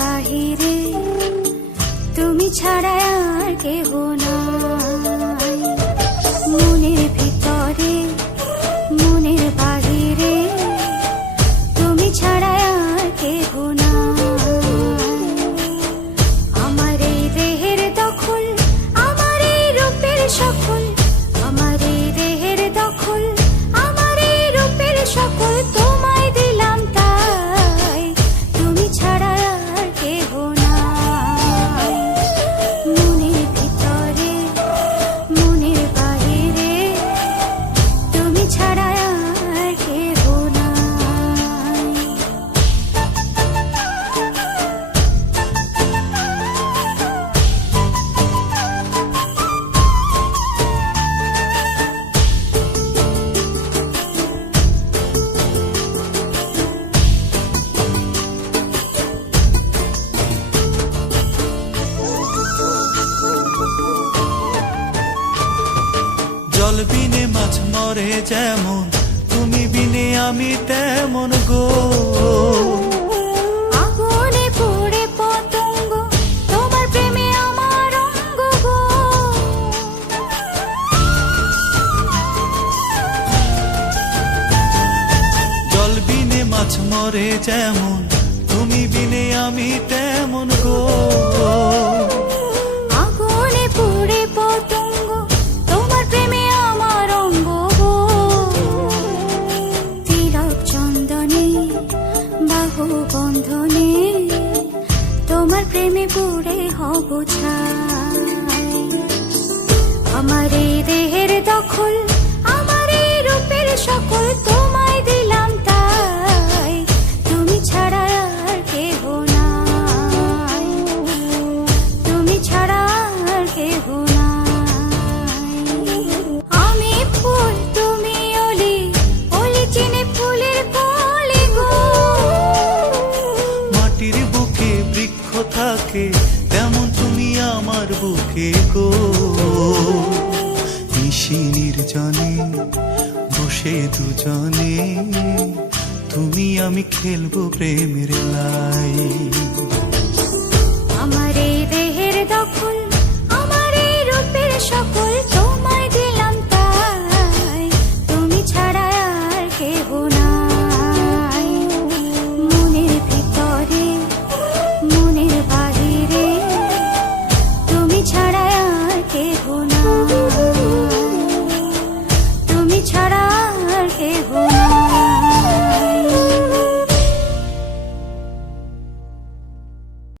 বাহিরে তুমি ছাড়া আর কেহ নাই। মনের ভিতরে মনের বাহিরে তুমি ছাড়া আর কেহ নাই। আমার এই দেহের দখল, আমার এই রূপের সকল, আমার এই দেহের দখল, আমার এই রূপের সকল তোমায় দিলাম তাই, তুমি ছাড়া আর কেহ নাই। মনের ভিতরে মনের বাহিরে তুমি ছাড়া আর কেহ নাই। জল বিনে মাছ মরে যেমন, তুমি বিনে আমি তেমন গো। আগুনে পুড়ে পতঙ্গ, তোমার প্রেমে আমার অঙ্গ গো। জল বিনে মাছ মরে যেমন, তুমি বিনে আমি তেমন গো। আগুনে পুড়ে পতঙ্গ, তোমার প্রেমে আমার অঙ্গ গো। তিলক চন্দনে বাহু বন্ধনে তোমার প্রেমে পুড়ে হব ছাই। আমার এই দেহের দখল, আমার এই রূপের সকল তোমায় দিলাম তাই, তুমি ছাড়া আর কেহ নাই, তুমি ছাড়া আর কেহ নাই। আমি ফুল তুমি অলি, অলি চিনে ফুলের কলি গো। মাটির বুকে বৃক্ষ থাকে তেমন তুমি আমার বুকে গো। নিশি নির্জনে বসে দুজনে তুমি আমি খেলবো প্রেমের লাই।